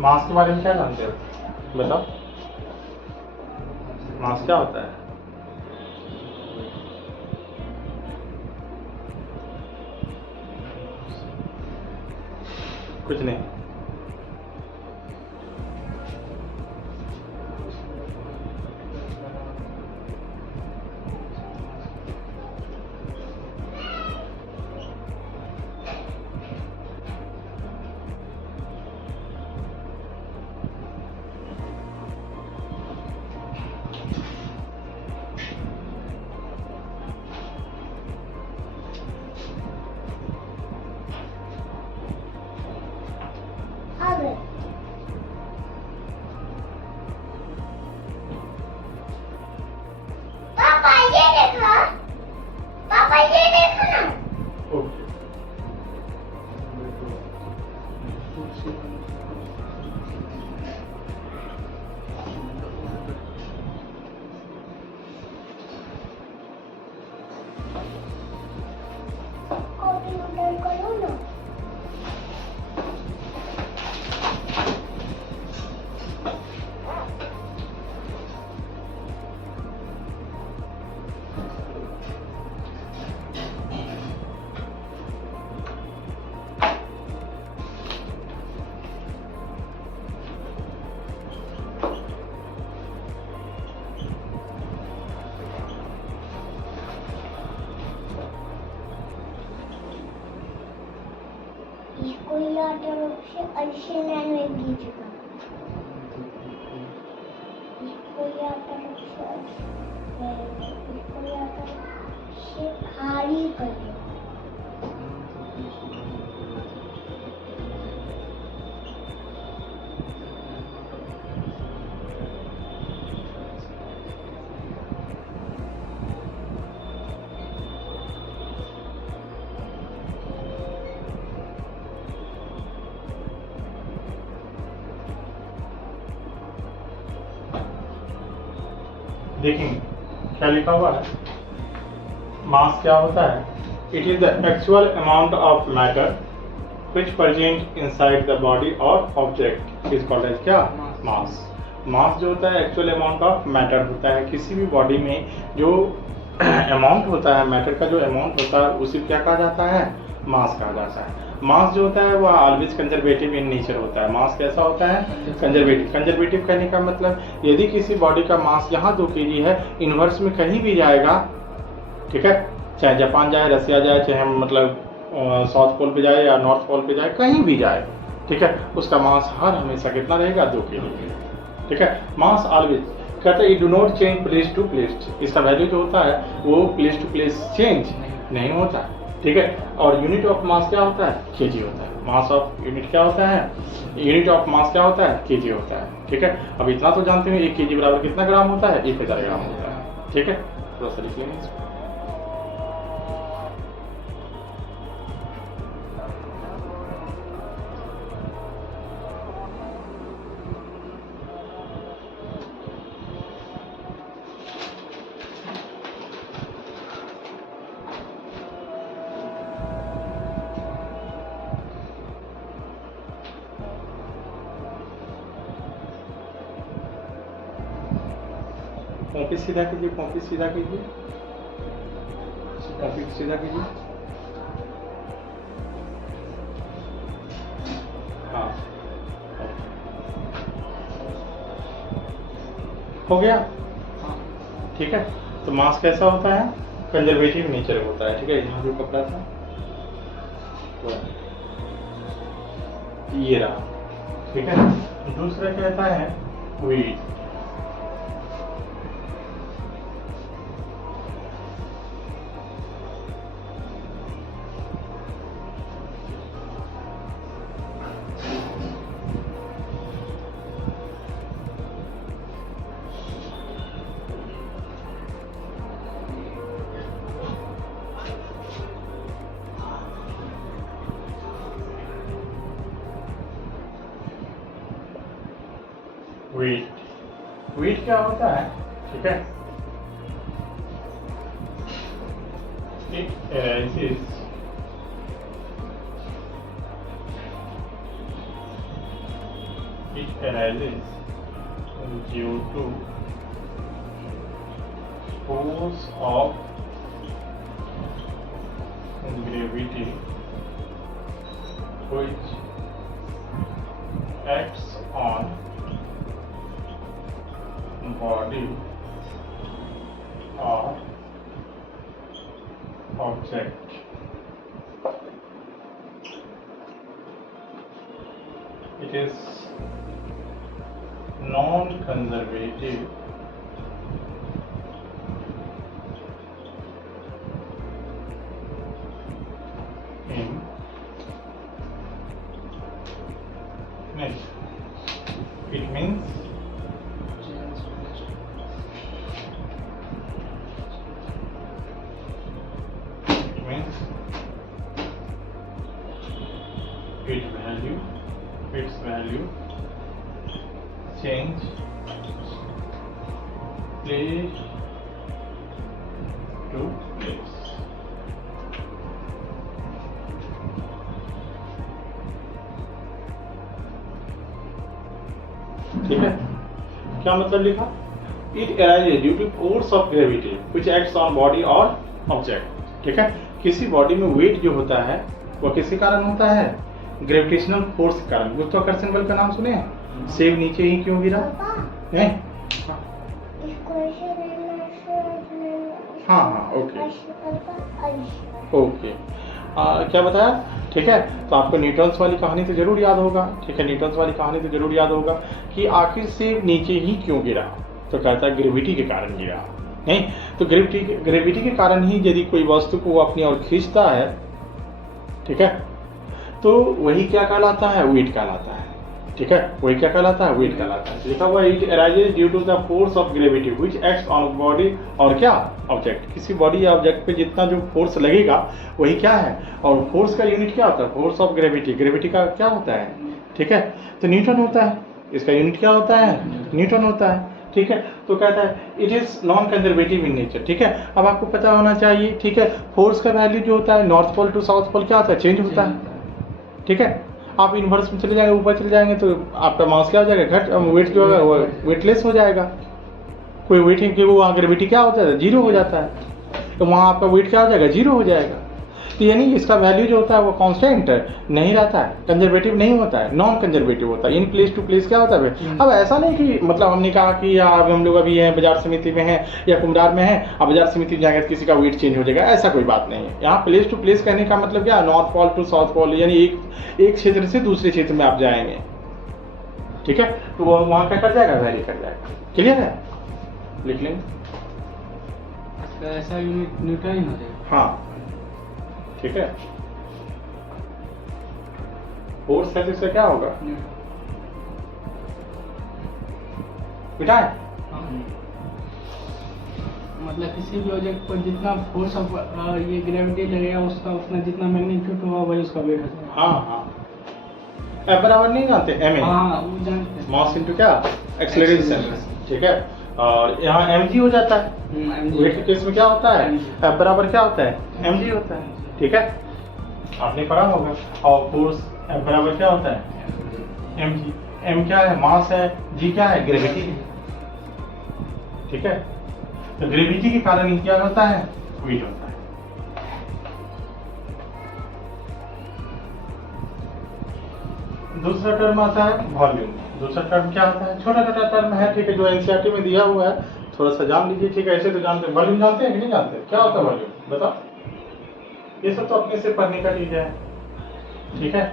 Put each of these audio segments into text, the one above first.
मास के बारे में क्या जानते हो? बताओ, मास क्या होता है? कुछ नहीं। पापा ये देखो, पापा ये देखो ना। ओके। कॉपी नोट करो ना। इसको या तरफ से ऐसे लाइन में खींचना, इसको या तरफ से इसको या तरफ से खाली करना। देखेंगे क्या लिखा हुआ है। मास क्या होता है? It is the actual amount of matter which present inside the body or object is called as क्या? मास। मास जो होता है एक्चुअल अमाउंट ऑफ मैटर होता है। किसी भी बॉडी में जो अमाउंट होता है, मैटर का जो अमाउंट होता है उसी क्या कहा जाता है? मास कहा जाता है। मास जो होता है वह ऑलवेज कंजर्वेटिव इन नेचर होता है। मास कैसा होता है? कंजर्वेटिव। कंजर्वेटिव कहने का मतलब यदि किसी बॉडी का मास यहाँ 2 kg है, इनवर्स में कहीं भी जाएगा, ठीक है, चाहे जापान जाए, रसिया जाए, चाहे मतलब साउथ पोल पे जाए या नॉर्थ पोल पे जाए, कहीं भी जाए, ठीक है, उसका मास हर हमेशा कितना रहेगा? 2 kg। ठीक है, मास ऑलवेज कहते हैं do not change place to place. इसका वैल्यू जो होता है वो प्लेस टू प्लेस चेंज नहीं होता है। ठीक है, और यूनिट ऑफ मास क्या होता है? केजी होता है। मास ऑफ यूनिट क्या होता है? यूनिट ऑफ मास क्या होता है? केजी होता है। ठीक है, अब इतना तो जानते हैं 1 kg बराबर कितना ग्राम होता है? 1000 ग्राम होता है। ठीक है, थोड़ा सा लिखिए इसको। कॉपी सीधा कीजिए, कॉपी सीधा कीजिए, कॉपी सीधा कीजिए। हाँ, हो गया। ठीक है, तो मास कैसा होता है? कंजर्वेटिव नेचर होता है। ठीक है, यहाँ जो कपड़ा था तो ये रहा। ठीक है, दूसरा कहता है वेट। वेट, वेट क्या होता है? ठीक है, it arises It arises due to force of gravity which acts on body or object. It is non-conservative in nature. It means its value change place to place. ठीक है, क्या मतलब लिखा? It arises due to force of gravity which acts on body or object. ठीक है, किसी body में wait जो होता है वो किसके कारण होता है? ग्रेविटेशनल फोर्स के कारण। गुरुत्वाकर्षण बल का नाम सुने हैं? सेब नीचे ही क्यों गिरा? नहीं? हाँ, ओके ओके। क्या बताया? ठीक है, तो आपको न्यूटन्स वाली कहानी तो जरूर याद होगा। ठीक है, न्यूटन्स वाली कहानी तो जरूर याद होगा कि आखिर सेब नीचे ही क्यों गिरा? तो कहता है ग्रेविटी के कारण गिरा। नहीं, तो ग्रेविटी के कारण ही यदि कोई वस्तु को वो अपनी ओर खींचता है, ठीक है, तो वही क्या कहलाता है? वेट कहलाता है। ठीक है, वही क्या कहलाता है? वेट कहलाता है। लिखा हुआ it arises due to the force of gravity which acts on body और क्या? ऑब्जेक्ट। किसी बॉडी या ऑब्जेक्ट पे जितना जो फोर्स लगेगा वही क्या है? और फोर्स का यूनिट क्या होता है? Force of gravity. ग्रेविटी का क्या होता है? ठीक है, तो न्यूटन होता है। इसका यूनिट क्या होता है? न्यूटन होता है। ठीक है, तो कहता है it is non conservative in nature. ठीक है, अब आपको पता होना चाहिए, ठीक है, फोर्स का वैल्यू जो होता है north pole to south pole क्या होता है? चेंज होता है। ठीक है, आप इन्वर्स में चले जाएंगे, ऊपर चले जाएंगे तो आपका मास क्या हो जाएगा? घट, वेट जो है वो वेटलेस हो जाएगा। कोई वेट है कि वो वहाँ ग्रेविटी क्या हो जाता है? जीरो हो जाता है, तो वहाँ आपका वेट क्या हो जाएगा? जीरो हो जाएगा। तो यानी इसका वैल्यू जो होता है वो कांस्टेंट नहीं रहता है, कंजर्वेटिव नहीं होता है, नॉन कंजर्वेटिव होता है। इन प्लेस टू प्लेस क्या होता है? अब ऐसा नहीं कि मतलब हमने कहा कि अब हम लोग अभी हैं बाजार समिति में हैं या कुम्हरार में हैं, अब बाजार समिति में जाएंगे तो किसी का वेट चेंज हो जाएगा, ऐसा कोई बात नहीं है। यहाँ प्लेस टू प्लेस कहने का मतलब क्या? North pole to south pole, यानी एक क्षेत्र से दूसरे क्षेत्र में आप जाएंगे। ठीक है, तो वो वहाँ क्या कर जाएगा? वैरी कर जाएगा। क्लियर है? लिख लेंगे ऐसा यूनिट न्यूटन ही हो जाएगा। हाँ, ठीक है, फोर्स है इसका क्या होगा? बेटा मतलब किसी भी ऑब्जेक्ट पर जितना फोर्स ऑफ ये ग्रेविटी लगेगा उसका उतना जितना मैग्नीट्यूड होगा वही उसका वेट हो जाएगा। हाँ हाँ, F बराबर नहीं जानते? ma, हाँ वो जानते हैं। मास इनटू क्या? एक्सेलरेशन। ठीक है, और यहाँ mg हो जाता है। वेट के केस में क्या होता है? F बराबर क्या होता है? mg होता है। ठीक है, आपने पढ़ा होगा। और फोर्स F बराबर क्या होता है? mg। m क्या है? मास है। g क्या है? ग्रेविटी। ठीक है, तो ग्रेविटी के कारण ही क्या होता है? वेट होता है। दूसरा टर्म आता है वॉल्यूम। दूसरा टर्म क्या होता है? छोटा छोटा टर्म है, ठीक है, जो एनसीईआरटी में दिया हुआ है, थोड़ा सा जान लीजिए। ठीक है, ऐसे तो जानते हैं। वॉल्यूम जानते हैं कि नहीं जानते? क्या होता है वॉल्यूम? बताओ। ये सब तो अपने से पढ़ने का चीज है। ठीक है,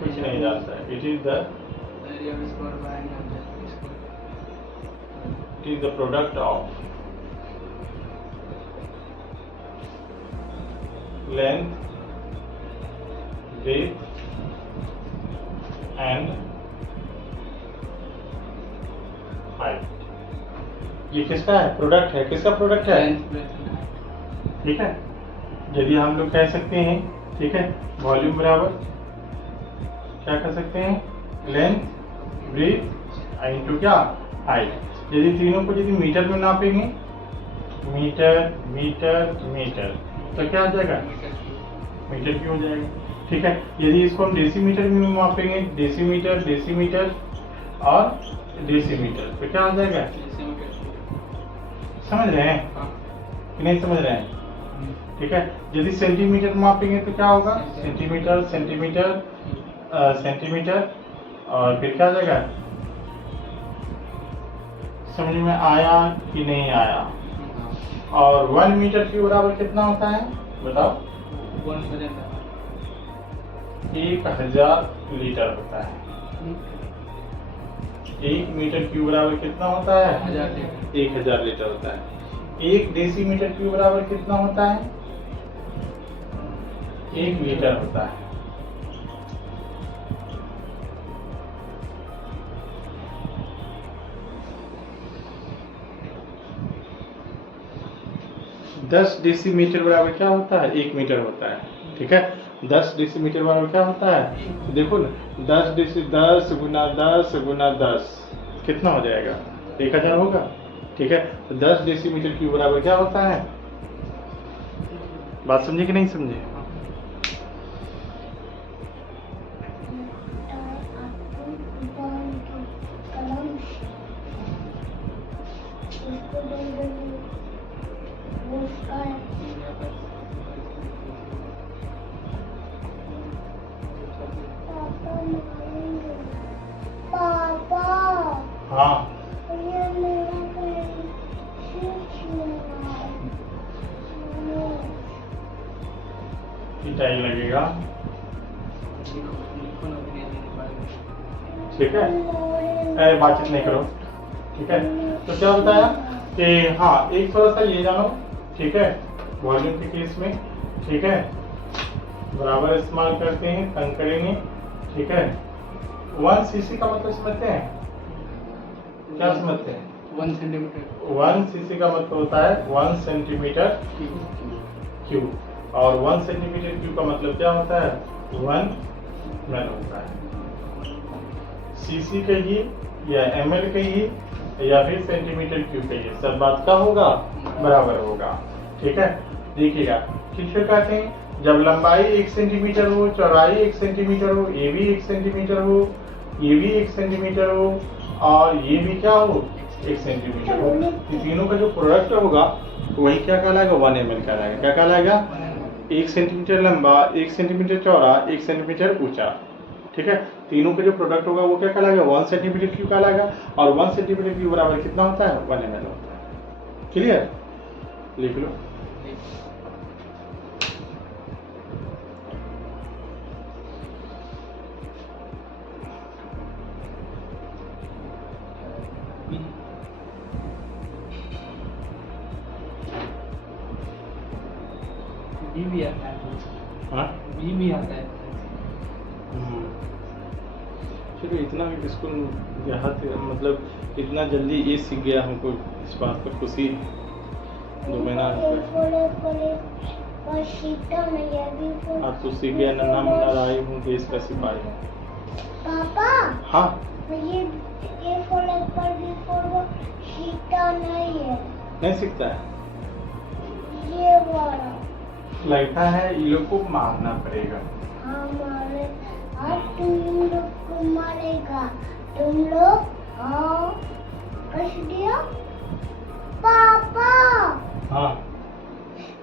कुछ नहीं जानता है। It is the product of length, breadth and height. ये किसका है? प्रोडक्ट है। किसका प्रोडक्ट है? ठीक है, यदि हम लोग कह सकते हैं, ठीक है, वॉल्यूम बराबर क्या कर सकते हैं? लेंथ, ब्रेथ इनटू क्या? हाइट। यदि तीनों को यदि मीटर में नापेंगे, मीटर मीटर मीटर, तो क्या आ जाएगा? मीटर क्यों हो जाएगा? ठीक है, यदि इसको हम डेसीमीटर में मापेंगे, डेसीमीटर डेसीमीटर और डेसीमीटर, तो क्या हो जाएगा? समझ रहे हैं कि नहीं समझ रहे हैं? ठीक है, यदि सेंटीमीटर में मापेंगे तो क्या होगा? सेंटीमीटर सेंटीमीटर सेंटीमीटर, और फिर क्या हो जाएगा? समझ में आया कि नहीं आया? और 1 मीटर के बराबर कितना होता है बताओ? 1000 लीटर होता है। 1 मीटर क्यूब बराबर कितना होता है? 1000 लीटर होता है। 1 डेसीमीटर क्यूब बराबर कितना होता है? 1 लीटर होता है। दस डेसीमीटर बराबर क्या होता है? 1 मीटर होता है। ठीक है, 10 डेसीमीटर बराबर क्या होता है? तो देखो ना, 10 गुना 10 कितना हो जाएगा? 1000 होगा। ठीक है, तो 10 डेसीमीटर क्यूब बराबर क्या होता है? बात समझे कि नहीं समझे? पापा हाँ, ये मेरा टाइम लगेगा। ठीक है, बातचीत नहीं करो। ठीक है, तो क्या बताया कि हाँ, एक थोड़ा सा ये जानो। ठीक है, वॉल्यूम के केस में, ठीक है, बराबर इस्तेमाल करते हैं, तंग करेंगे। ठीक है, 1 सीसी का मतलब समझते हैं? क्या समझते हैं? 1 सेंटीमीटर। 1 सीसी का मतलब होता है 1 सेंटीमीटर क्यूब, और 1 सेंटीमीटर क्यूब का मतलब क्या होता है? 1 ml होता है। सीसी कहिए या ml कहिए या फिर सेंटीमीटर क्यूब कहिए, सब बात का होगा बराबर होगा। ठीक है, देखिएगा किसको कहते हैं? जब लंबाई 1 सेंटीमीटर हो, चौड़ाई 1 सेंटीमीटर हो, ये भी 1 सेंटीमीटर हो, ये भी 1 सेंटीमीटर हो, और ये भी क्या हो? 1 सेंटीमीटर हो, इन तीनों का जो प्रोडक्ट होगा वही क्या कहलाएगा? 1 ml कहलाएगा। क्या कहलाएगा? 1 सेंटीमीटर लंबा, 1 सेंटीमीटर चौड़ा, 1 सेंटीमीटर ऊंचा। ठीक है, तीनों का जो प्रोडक्ट होगा वो क्या कहलाएगा? 1 सेंटीमीटर क्यूब कहलाएगा। और 1 सेंटीमीटर क्यूब बराबर कितना होता है? 1 ml होता है। क्लियर? लिख लो। बी भी आता है। हाँ, बी भी आता है। चलो, इतना स्कूल यहाँ मतलब इतना जल्दी ये सीख गया, हमको इस बात पर खुशी। 2 महीना आज तो सीख गया, नन्हा मुन्ना राई हूँ देश का सिपाही। पापा हाँ, ये फॉर पर भी फॉर सीखता नहीं है। नहीं सीखता है, ये वाला लगता है ये लोग को मारना पड़ेगा। हमारे आज तुम लोग को मारेगा। तुम लोग कस दिया पापा। हाँ,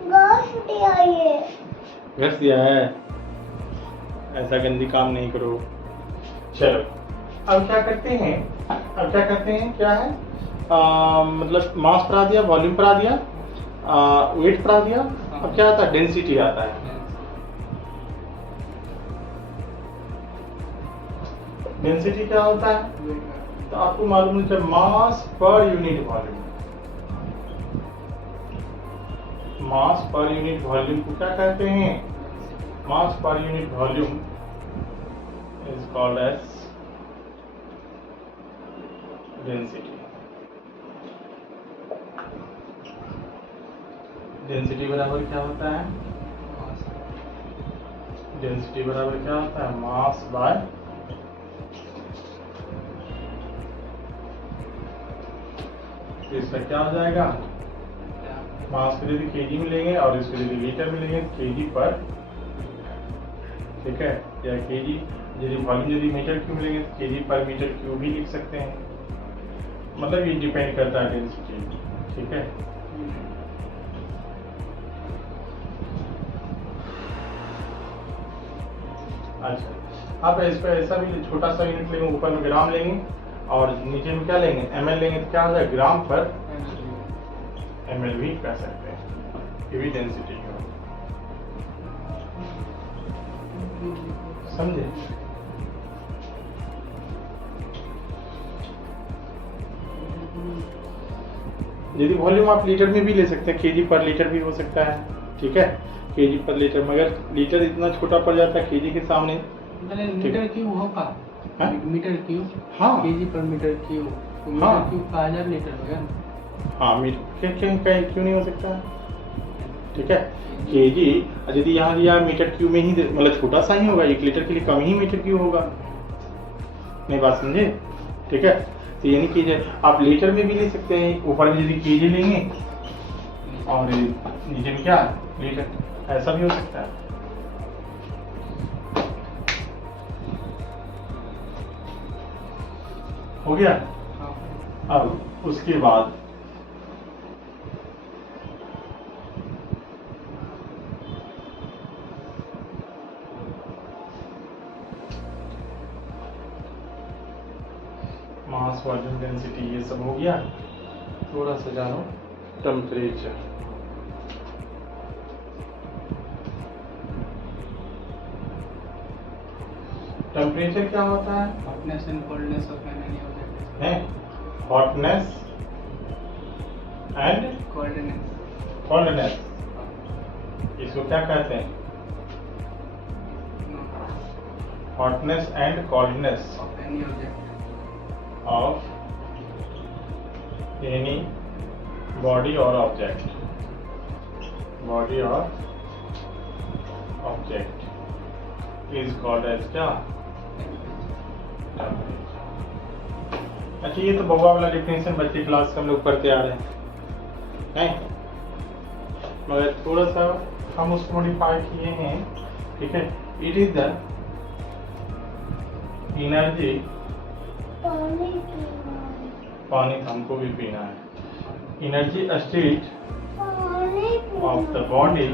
घास दिया ये। घस दिया है, ऐसा गंदी काम नहीं करो। चलो, अब क्या करते हैं? क्या है? मतलब मास पर आ दिया, वॉल्यूम पर आ दिया, वेट पर आ दिया। अब क्या आता है? डेंसिटी आता है। डेंसिटी क्या होता है? तो आपको मालूम है, मास पर यूनिट वॉल्यूम। मास पर यूनिट वॉल्यूम को क्या कहते हैं? Mass per unit volume is called as density. Density बराबर क्या होता है? डेंसिटी बराबर क्या होता है? मास बाय तो इसका क्या हो जाएगा? मास को यदि केजी में लेंगे और इसको यदि लीटर में लेंगे, केजी पर ठीक है, या केजी, यदि वॉल्यूम यदि मीटर क्यूब लेंगे तो केजी पर मीटर क्यूब भी लिख सकते हैं, मतलब ये डिपेंड करता है डेंसिटी। ठीक है, अच्छा आप इस पर ऐसा भी छोटा सा यूनिट लेंगे, ऊपर में ग्राम लेंगे और नीचे में क्या लेंगे, ml लेंगे, तो क्या हो जाएगा, ग्राम पर ml भी कह सकते हैं, ये भी डेंसिटी है। समझे? यदि वॉल्यूम आप लीटर में भी ले सकते हैं, केजी पर लीटर भी हो सकता है। ठीक है, केजी पर लीटर, मगर लीटर इतना छोटा पड़ जाता है केजी के सामने। मीटर क्यूब होगा, हाँ? मीटर क्यूब, हाँ केजी पर मीटर क्यूब, तो मीटर हाँ। क्यूब का 1000 लीटर हो गया। हाँ, मीटर क्यों नहीं हो सकता? ठीक है, केजी यदि यहाँ दिया मीटर क्यूब में ही, मतलब छोटा सा ही होगा, 1 लीटर के लिए कम ही मीटर क्यूब होगा। नहीं, बात समझे? ठीक है, तो यानी कि आप लीटर में भी ले सकते हैं, ऊपर में यदि केजी लेंगे और नीचे में क्या लीटर, ऐसा भी हो सकता है। हो गया? अब उसके बाद मास, वॉल्यूम, डेंसिटी, ये सब हो गया। थोड़ा सा जानो टेम्परेचर। टेम्परेचर क्या होता है? Hotness and coldness of any object है हॉटनेस एंड कोल्डनेस। कोल्डनेस, इसको क्या कहते हैं? Hotness and coldness of any object of any body or object, body or object is called as क्या? अच्छा, ये तो बउआ वाला डिफिनेशन बच्चे क्लास से हम लोग पढ़ते आ रहे हैं, मगर थोड़ा सा हम उसको मॉडिफाई किए हैं। ठीक है, इट इज द एनर्जी, पानी हमको भी पीना है, energy state of the body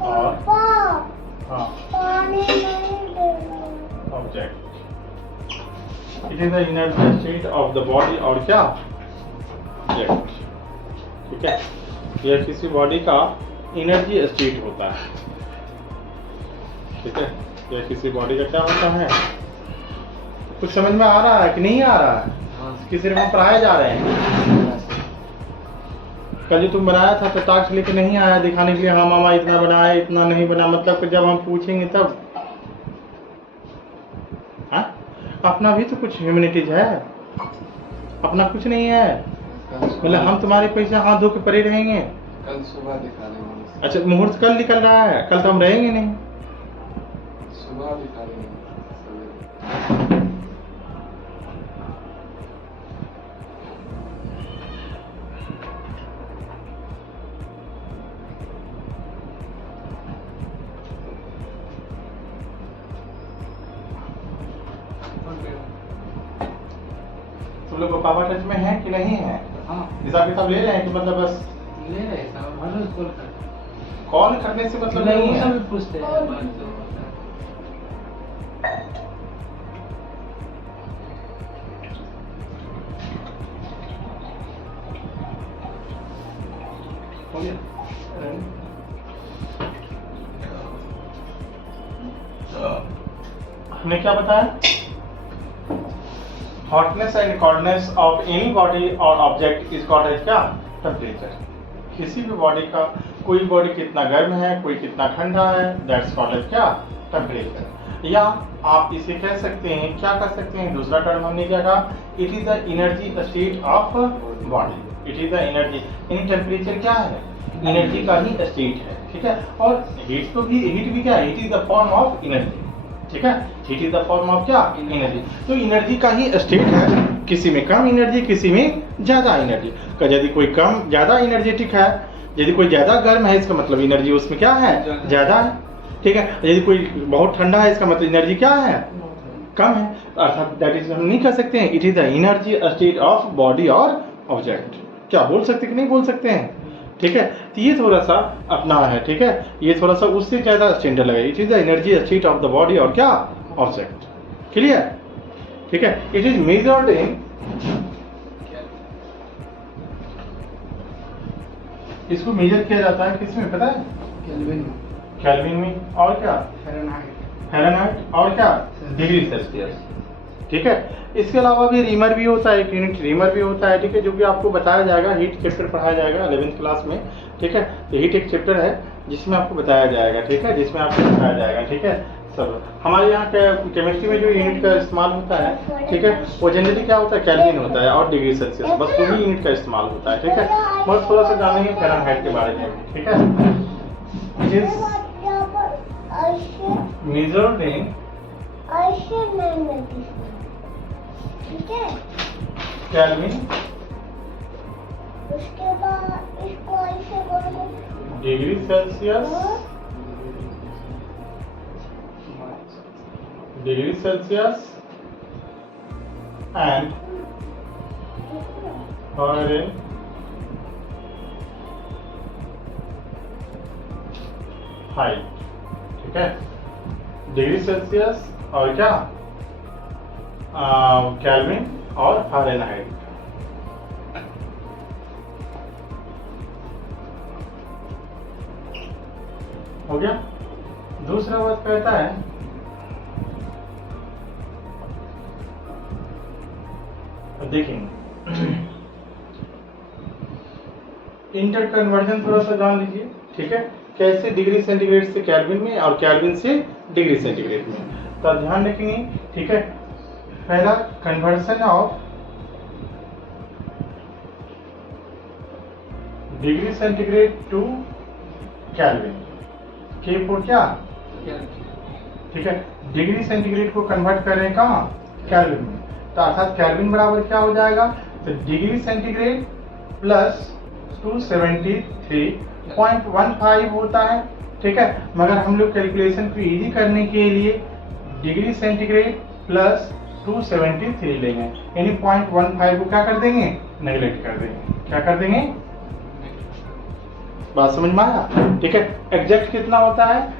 और हाँ object, it is the energy state of the body और क्या ऑब्जेक्ट। ठीक है, यह किसी बॉडी का एनर्जी स्टेट होता है। ठीक है, यह किसी बॉडी का क्या होता है? कुछ समझ में आ रहा है कि नहीं आ रहा है? कि सिर्फ हम पढ़ाए जा रहे हैं? कल जो तुम बनाया था तो टास्क लेके नहीं आया दिखाने के लिए, हाँ मामा इतना बनाया इतना नहीं बना, मतलब जब हम पूछेंगे तब। हाँ, अपना भी तो कुछ ह्यूमैनिटीज है, अपना कुछ नहीं है, मतलब हम तुम्हारे पैसे हाथ धो के पड़े रहेंगे। कल सुबह दिखा देंगे। अच्छा, मुहूर्त कल निकल रहा है, कल तो हम रहेंगे नहीं। सुबह दिखा देंगे। तुम लोग पापा टच में है कि नहीं है? हाँ, हिसाब किताब ले रहे हैं कि मतलब बस ले रहे साहब, हर रोज कॉल करते कॉल करने से मतलब नहीं हैं, है? भी पूछते हैं बात तो। हो गया? हमने क्या बताया? Hotness and coldness of any body और ऑब्जेक्ट इज कॉल्ड एज क्या? टेम्परेचर। किसी भी बॉडी का, कोई बॉडी कितना गर्म है, कोई कितना ठंडा है, दैट्स कॉल्ड एज क्या? टेम्परेचर। या आप इसे कह सकते हैं, क्या कह सकते हैं, दूसरा टर्म हमने क्या कहा? It is the energy state of body. It is the energy, यानी टेम्परेचर क्या है? एनर्जी का ही स्टेट है। ठीक है, और हीट तो भी, हीट भी क्या है? Heat is the form of energy. ठीक है, heat is the form of क्या? एनर्जी। तो एनर्जी का ही स्टेट है, किसी में कम एनर्जी, किसी में ज्यादा एनर्जी। यदि कोई कम ज्यादा एनर्जेटिक है, यदि कोई ज्यादा गर्म है, इसका मतलब एनर्जी उसमें क्या है? ज्यादा है। ठीक है। यदि कोई बहुत ठंडा है, इसका मतलब एनर्जी क्या है, कम है, अर्थात दैट इज हम नहीं कह सकते हैं it is the energy state of body और ऑब्जेक्ट। क्या बोल सकते कि नहीं बोल सकते हैं, ठीक है। तो ये थोड़ा सा अपना है, ठीक है, ये थोड़ा सा उससे ज़्यादा स्टैंडर्ड लगेगा। It is the energy state of the body और क्या, ऑब्जेक्ट। क्लियर, ठीक है। इट इज मेजर्ड इन, इसको मेजर किया जाता है किसमें पता है, केल्विन, केल्विन में, और क्या फ़ारेनहाइट, फ़ारेनहाइट, और क्या डिग्री सेल्सियस, ठीक है। इसके अलावा भी रीमर भी होता है, एक यूनिट रीमर भी होता है, ठीक है, जो कि आपको बताया जाएगा, हीट चैप्टर पढ़ाया जाएगा 11th क्लास में, ठीक है। तो हीट एक चैप्टर है जिसमें आपको बताया जाएगा, ठीक है, जिसमें आपको बताया जाएगा, ठीक है। सब हमारे यहाँ केमिस्ट्री में जो यूनिट का इस्तेमाल होता है, ठीक है, वो जनरली क्या होता है, केल्विन होता है और डिग्री सेल्सियस, बस दो ही यूनिट का इस्तेमाल होता है, ठीक है। बस थोड़ा सा जानेंगे फ़ारेनहाइट के बारे में, ठीक है। इट इज मेजर्ड इन, ठीक है। केल्विन, उसके बाद इसको ऐसे बोलो, degree Celsius, degree Celsius and Fahrenheit, ठीक है। डिग्री सेल्सियस और क्या, केल्विन और फ़ारेनहाइट। हो गया। दूसरा बात कहता है देखेंगे, इंटर कन्वर्जन थोड़ा सा जान लीजिए, ठीक है, कैसे डिग्री सेंटीग्रेड से केल्विन में और केल्विन से डिग्री सेंटीग्रेड में। तो आप ध्यान रखेंगे, ठीक है। पहला conversion of degree centigrade to kelvin, K for क्या, ठीक है, डिग्री सेंटीग्रेड को कन्वर्ट करें कहाँ, केल्विन में। तो अर्थात केल्विन बराबर क्या हो जाएगा, तो डिग्री सेंटीग्रेड प्लस 273.15 होता है, ठीक है। मगर हम लोग कैलकुलेशन को इजी करने के लिए डिग्री सेंटीग्रेड प्लस 273 लेंगे, यानी 0.15 को क्या कर देंगे, नेगलेक्ट कर देंगे। क्या कर देंगे, बात समझ में आया, ठीक है। एग्जैक्ट कितना होता है,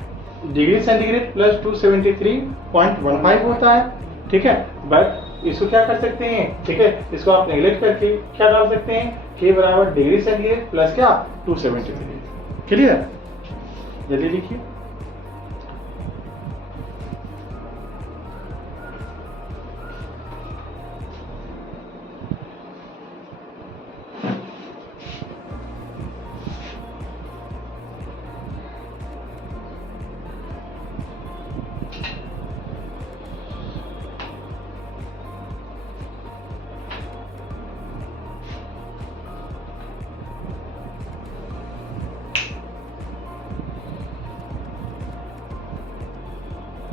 डिग्री सेंटीग्रेड प्लस 273.15 होता है, ठीक है। बट इसको क्या कर सकते हैं, ठीक है, इसको आप नेगलेक्ट करके क्या डाल सकते हैं, के बराबर डिग्री सेंटीग्रेड प्लस क्या 273। क्लियर, जल्दी लिखिए।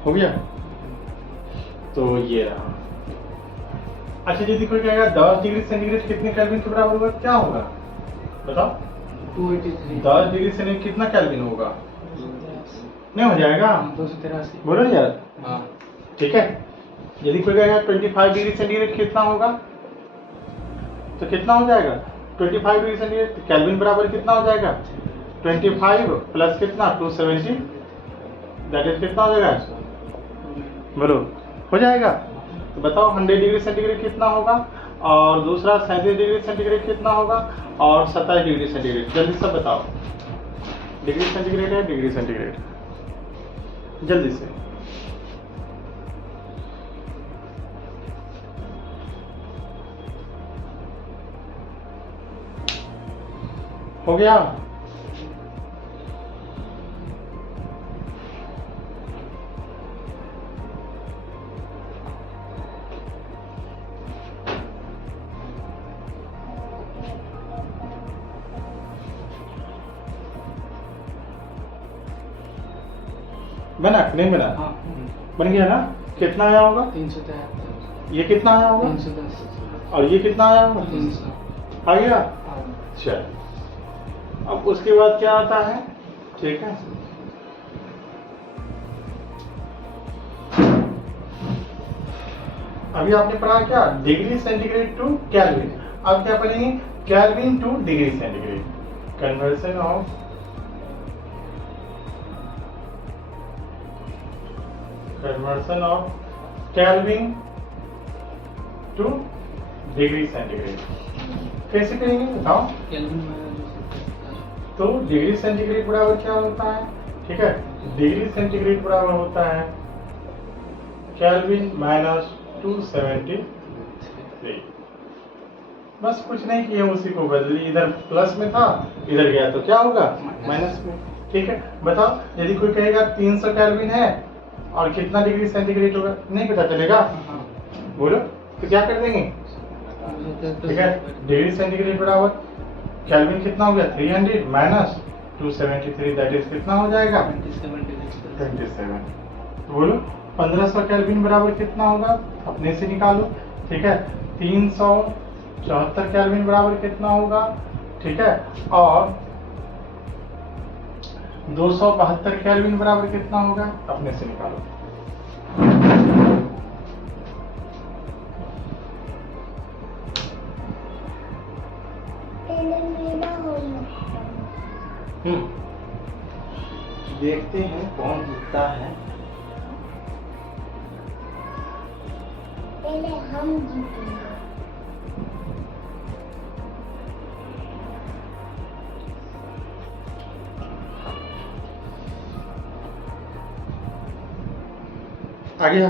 हो गया, तो ये रहा। अच्छा, यदि कोई कहेगा 10 डिग्री सेंटीग्रेड कितने केल्विन के बराबर होगा, क्या होगा बताओ, 283, 10 डिग्री सेंटीग्रेड कितना केल्विन होगा, नहीं हो जाएगा, 283, बोलो यार, हाँ, ठीक है। यदि कोई कहेगा 25 डिग्री सेंटीग्रेड कितना होगा, तो कितना हो जाएगा, 25 डिग्री सेंटीग्रेड केल्विन बराबर कितना हो जाएगा, 25 प्लस कितना 270, दैट इज कितना हो जाएगा, बोलो हो जाएगा। तो बताओ 100 डिग्री सेंटीग्रेड कितना होगा, और दूसरा 37 डिग्री सेंटीग्रेड कितना होगा, और 27 डिग्री सेंटीग्रेड, जल्दी से बताओ। डिग्री सेंटीग्रेड है, डिग्री सेंटीग्रेड, जल्दी से। हो गया, बना नहीं बना, हाँ, बन गया ना। कितना आया होगा, 373, ये कितना आया होगा, 310, और ये कितना आया होगा, 300, आ गया। हाँ, चल, अब उसके बाद क्या आता है, ठीक है, अभी आपने पढ़ा क्या, डिग्री सेंटीग्रेड टू केल्विन। अब क्या पढ़ेंगे, kelvin two degree centigrade, conversion of kelvin two degree centigrade. कैसे करेंगे बताओ। केल्विन तो डिग्री सेंटीग्रेड बराबर क्या होता है, ठीक है, डिग्री सेंटीग्रेड बराबर होता है केल्विन माइनस 273। बस कुछ नहीं किए, उसी को बदली, इधर प्लस में था इधर गया तो क्या होगा माइनस में। ठीक है, बताओ यदि कोई कहेगा 300 केल्विन है और कितना डिग्री सेंटीग्रेड होगा, नहीं पता चलेगा, बोलो तो क्या कर देंगे। ठीक है, डिग्री सेंटीग्रेड बराबर केल्विन कितना हो गया 300 माइनस 273, दैट इज कितना हो जाएगा 27। बोलो 1500 केल्विन बराबर कितना होगा, अपने से निकालो। ठीक है, 374 केल्विन बराबर कितना होगा, ठीक है, और 272 केल्विन बराबर कितना होगा, अपने से निकालो। देखते हैं कौन जीतता है। पहले हम जीतेंगे। आ गया,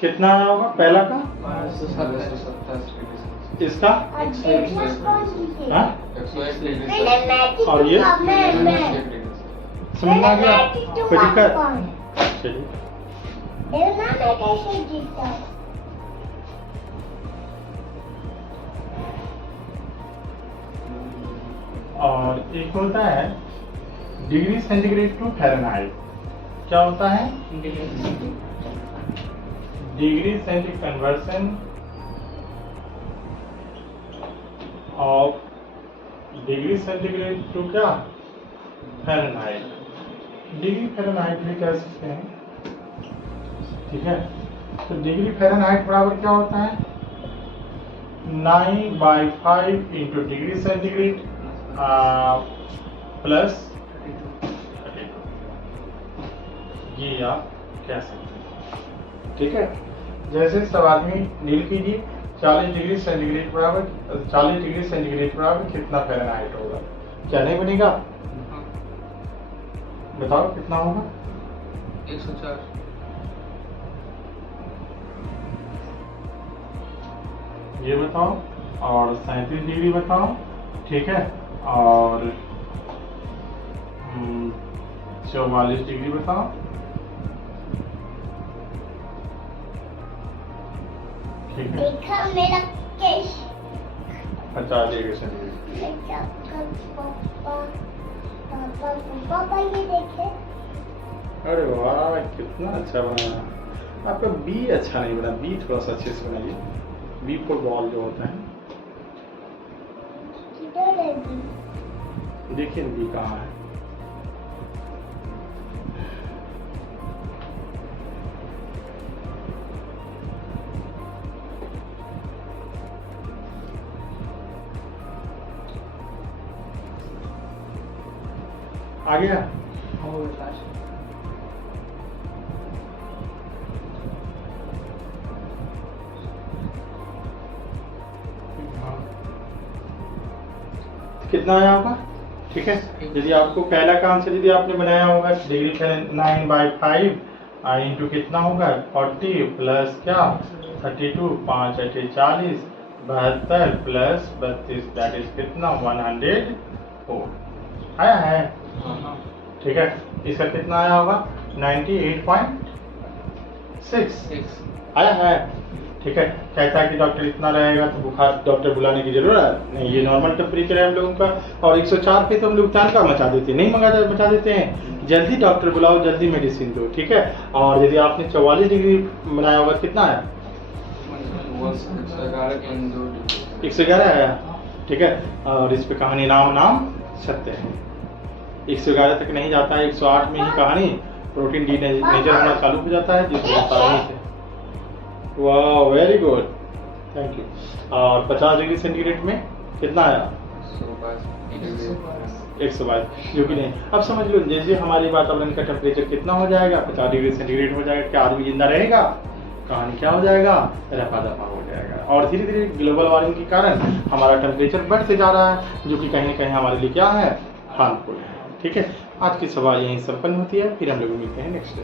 कितना आया होगा पहला का, 127 डिग्री सेल्सियस। इसका और देखना कौन जीतेगा। हाँ? 101 डिग्री पहले सेल्सियस। मैं और ये? जीतूंगा, मैं। 101 डिग्री सेल्सियस। समझ में आ गया, मैं जीतूंगा, कोई दिक्कत। कौन? चलिए, देखना मैं कैसे जीतता हूँ। और एक होता है डिग्री सेंटीग्रेड टू फ़ारेनहाइट। क्या होता है, degree centigrade conversion of degree centigrade to क्या, फ़ारेनहाइट। डिग्री फ़ारेनहाइट भी कह सकते हैं। ठीक है, तो डिग्री फ़ारेनहाइट बराबर क्या होता है 9/5 इंटू डिग्री सेंटीग्रेड प्लस 32, ये आप कह सकते हैं। ठीक है, जैसे सब आदमी नील कीजिए, 40 डिग्री सेंटीग्रेड बराबर 40 डिग्री सेंटीग्रेड बराबर कितना फ़ारेनहाइट होगा, क्या नहीं बनेगा, बताओ कितना होगा। 104। ये बताओ, और 37 डिग्री बताओ। ठीक है, और 44 डिग्री बताओ। ठीक है, देखा मेरा केश। 50 डिग्री सेंटीग्रेड। मैं क्या कर पापा ये देखे। अरे वाह, कितना अच्छा बना। आपका बी अच्छा नहीं बना, बी थोड़ा सा अच्छे से बनाइए। बी फॉर बॉल जो होता है, किधर है बी? देखिए बी कहाँ है। आ गया, हो गया लास्ट। कितना आया होगा। ठीक है, यदि आपको पहला का आंसर यदि आपने बनाया होगा डिग्री 9/5 इंटू कितना होगा 40 प्लस क्या 32, 5 8 40, 72 प्लस 32, दैट इज कितना 104 आया है। ठीक है, इसका कितना आया होगा 98.6 आया है। ठीक है, कहता है कि डॉक्टर इतना रहेगा तो बुखार डॉक्टर बुलाने की जरूरत नहीं, ये नॉर्मल टेम्परेचर है हम लोगों का। और 104 पे तो हम लोग जान का मचा देते हैं, नहीं मचा देते हैं, जल्दी डॉक्टर बुलाओ, जल्दी मेडिसिन दो। ठीक है, और यदि आपने 44 डिग्री बनाया होगा कितना है 111 आया। ठीक है, और इस पे कहानी नाम सत्य है, 111 तक नहीं जाता है, 108 में ही कहानी प्रोटीन डी नेचर होना चालू हो जाता है, जिसमें आसानी से वाह वेरी गुड, थैंक यू। और 50 डिग्री सेंटीग्रेड में कितना आया? 122, जो कि नहीं। अब समझ लो जैसे हमारी वातावरण का टेम्परेचर कितना हो जाएगा, 50 डिग्री सेंटीग्रेड हो जाएगा, क्या आदमी जिंदा रहेगा? कहानी क्या हो जाएगा? रफा दफा हो जाएगा। और धीरे धीरे ग्लोबल वार्मिंग के कारण हमारा टेम्परेचर बढ़ते जा रहा है, जो कि कहीं ना कहीं हमारे लिए क्या है? हार्मफुल है। ठीक है, आज की सभा यहीं संपन्न होती है, फिर हम लोग मिलते हैं नेक्स्ट डे।